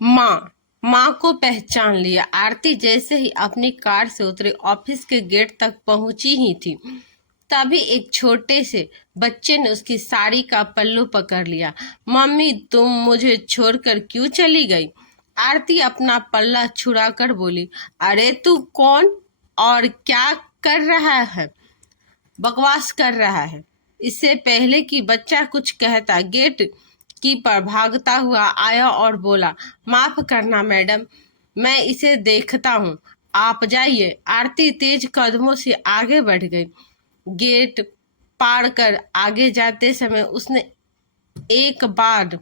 माँ माँ को पहचान लिया। आरती जैसे ही अपनी कार से उतरी, ऑफिस के गेट तक पहुंची ही थी, तभी एक छोटे से बच्चे ने उसकी साड़ी का पल्लू पकड़ लिया। मम्मी, तुम मुझे छोड़कर क्यों चली गई? आरती अपना पल्ला छुड़ाकर बोली, अरे तू कौन और क्या कर रहा है? बकवास कर रहा है। इससे पहले कि बच्चा कुछ कहता, गेट कीपर भागता हुआ आया और बोला, माफ करना मैडम, मैं इसे देखता हूँ, आप जाइए। आरती तेज कदमों से आगे बढ़ गई। गेट पार कर आगे जाते समय उसने एक बार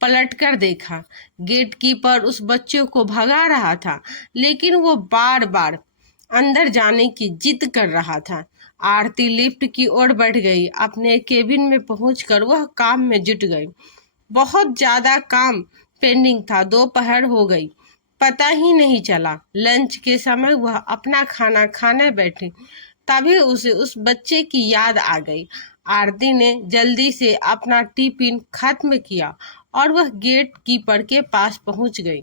पलट कर देखा। गेट कीपर उस बच्चे को भगा रहा था, लेकिन वो बार बार अंदर जाने की जिद कर रहा था। आरती लिफ्ट की ओर बढ़ गई। अपने केबिन में पहुंचकर वह काम में जुट गई। बहुत ज्यादा काम पेंडिंग था। दोपहर हो गई, पता ही नहीं चला। लंच के समय वह अपना खाना खाने बैठी, तभी उसे उस बच्चे की याद आ गई। आरती ने जल्दी से अपना टिफिन खत्म किया और वह गेट कीपर के पास पहुंच गई।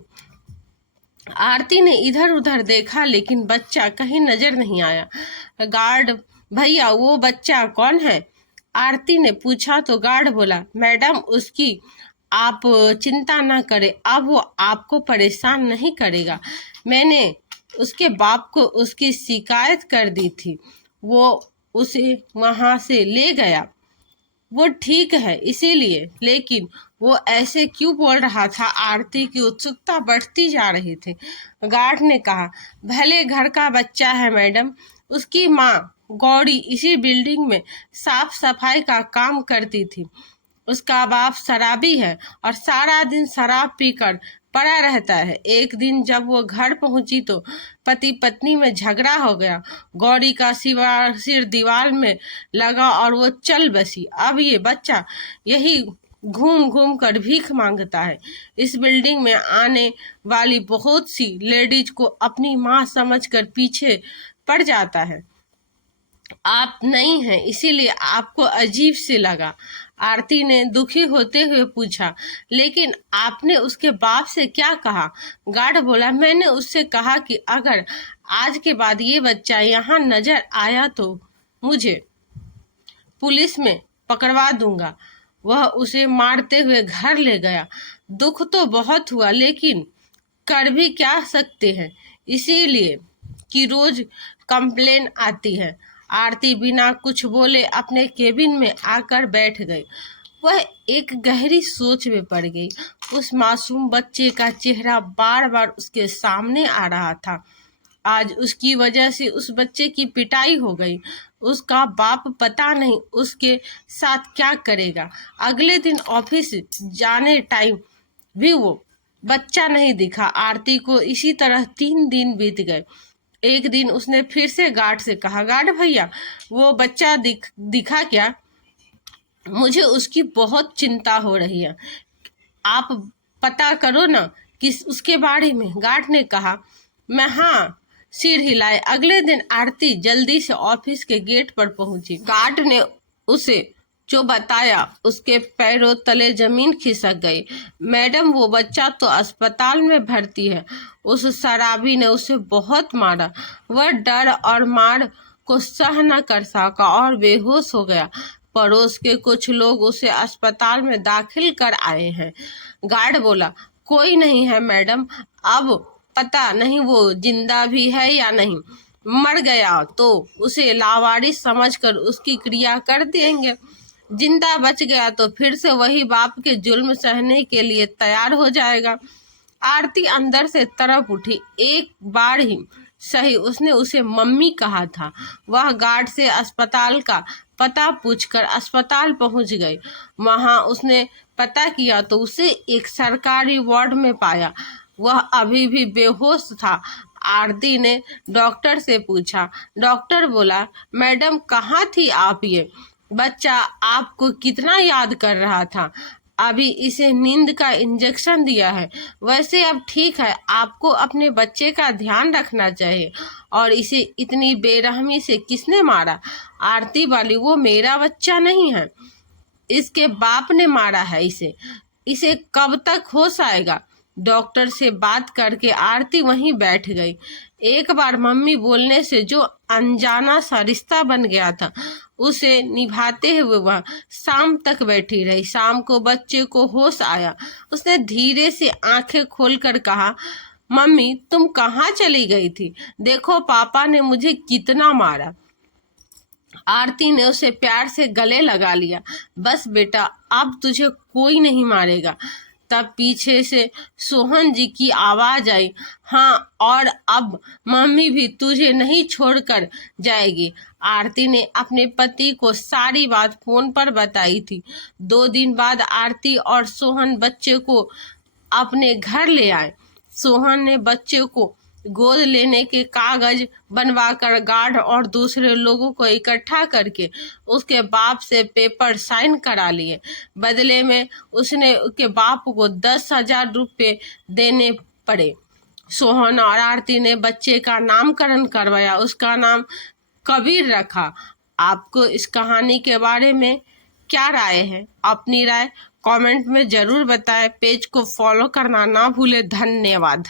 आरती ने इधर उधर देखा, लेकिन बच्चा कहीं नजर नहीं आया। गार्ड भैया, वो बच्चा कौन है? आरती ने पूछा तो गार्ड बोला, मैडम उसकी आप चिंता ना करें, अब वो आपको परेशान नहीं करेगा। मैंने उसके बाप को उसकी शिकायत कर दी थी, वो उसे वहां से ले गया। वो ठीक है इसीलिए, लेकिन वो ऐसे क्यों बोल रहा था? आरती की उत्सुकता बढ़ती जा रही थी। गार्ड ने कहा, भले घर का बच्चा है मैडम, उसकी माँ गौरी इसी बिल्डिंग में साफ सफाई का काम करती थी। उसका बाप शराबी है और सारा दिन शराब पीकर पड़ा रहता है। एक दिन जब वो घर पहुंची तो पति पत्नी में झगड़ा हो गया। गौरी का सिर दीवार में लगा और वो चल बसी। अब ये बच्चा यही घूम घूम कर भीख मांगता है। इस बिल्डिंग में आने वाली बहुत सी लेडीज को अपनी माँ समझकर पीछे पड़ जाता है। आप नहीं हैं, इसीलिए आपको अजीब से लगा। आरती ने दुखी होते हुए पूछा, लेकिन आपने उसके बाप से क्या कहा? गार्ड बोला, मैंने उससे कहा कि अगर आज के बाद ये बच्चा यहाँ नजर आया तो मुझे पुलिस में पकड़वा दूंगा। वह उसे मारते हुए घर ले गया। दुख तो बहुत हुआ, लेकिन कर भी क्या सकते हैं, इसीलिए कि रोज कंप्लेन आती है। आरती बिना कुछ बोले अपने केबिन में आकर बैठ गई। वह एक गहरी सोच में पड़ गई। उस मासूम बच्चे का चेहरा बार बार उसके सामने आ रहा था। आज उसकी वजह से उस बच्चे की पिटाई हो गई। उसका बाप पता नहीं उसके साथ क्या करेगा। अगले दिन ऑफिस जाने टाइम भी वो बच्चा नहीं दिखा। आरती को इसी तरह 3 दिन बीत गए। एक दिन उसने फिर से गार्ड से कहा, गार्ड भैया, वो बच्चा दिखा क्या? मुझे उसकी बहुत चिंता हो रही है, आप पता करो ना किस उसके बारे में। गार्ड ने कहा, मैं हाँ सिर हिलाए। अगले दिन आरती जल्दी से ऑफिस के गेट पर पहुंची। गार्ड ने उसे जो बताया, उसके पैरों तले जमीन खिसक गई। मैडम, वो बच्चा तो अस्पताल में भर्ती है। उस शराबी ने उसे बहुत मारा। वह डर और मार को सह न कर सका और बेहोश हो गया। पड़ोस के कुछ लोग उसे अस्पताल में दाखिल कर आए हैं। गार्ड बोला, कोई नहीं है मैडम, अब पता नहीं वो जिंदा भी है या नहीं। मर गया तो उसे लावारिस समझकर उसकी क्रिया कर देंगे। जिंदा बच गया तो फिर से वही बाप के जुल्म सहने के लिए तैयार हो जाएगा। आरती अंदर से तड़प उठी। एक बार ही सही उसने उसे मम्मी कहा था। वह गार्ड से अस्पताल का पता पूछकर अस्पताल पहुंच गई। वहां उसने पता किया तो उसे एक सरकारी वार्ड में पाया। वह अभी भी बेहोश था। आरती ने डॉक्टर से पूछा। डॉक्टर बोला, मैडम कहाँ थी आप? ये बच्चा आपको कितना याद कर रहा था। अभी इसे नींद का इंजेक्शन दिया है। वैसे अब ठीक है, आपको अपने बच्चे का ध्यान रखना चाहिए। और इसे इतनी बेरहमी से किसने मारा? आरती वाली, वो मेरा बच्चा नहीं है, इसके बाप ने मारा है इसे। इसे कब तक होश आएगा? डॉक्टर से बात करके आरती वहीं बैठ गई। एक बार मम्मी बोलने से जो अनजाना सा रिश्ता बन गया था उसे निभाते हुए वह शाम तक बैठी रही। शाम को बच्चे को होश आया। उसने धीरे से आंखें खोलकर कहा, मम्मी तुम कहाँ चली गई थी? देखो पापा ने मुझे कितना मारा। आरती ने उसे प्यार से गले लगा लिया। बस बेटा, अब तुझे कोई नहीं मारेगा। तब पीछे से सोहन जी की आवाज आई, हाँ, और अब मम्मी भी तुझे नहीं छोड़कर जाएगी। आरती ने अपने पति को सारी बात फोन पर बताई थी। 2 दिन बाद आरती और सोहन बच्चे को अपने घर ले आए। सोहन ने बच्चे को गोद लेने के कागज बनवाकर गार्ड और दूसरे लोगों को इकट्ठा करके उसके बाप से पेपर साइन करा लिए। बदले में उसने उसके बाप को 10,000 रुपये देने पड़े। सोहन और आरती ने बच्चे का नामकरण करवाया। उसका नाम कबीर रखा। आपको इस कहानी के बारे में क्या राय है? अपनी राय कमेंट में जरूर बताएं। पेज को फॉलो करना ना भूलें। धन्यवाद।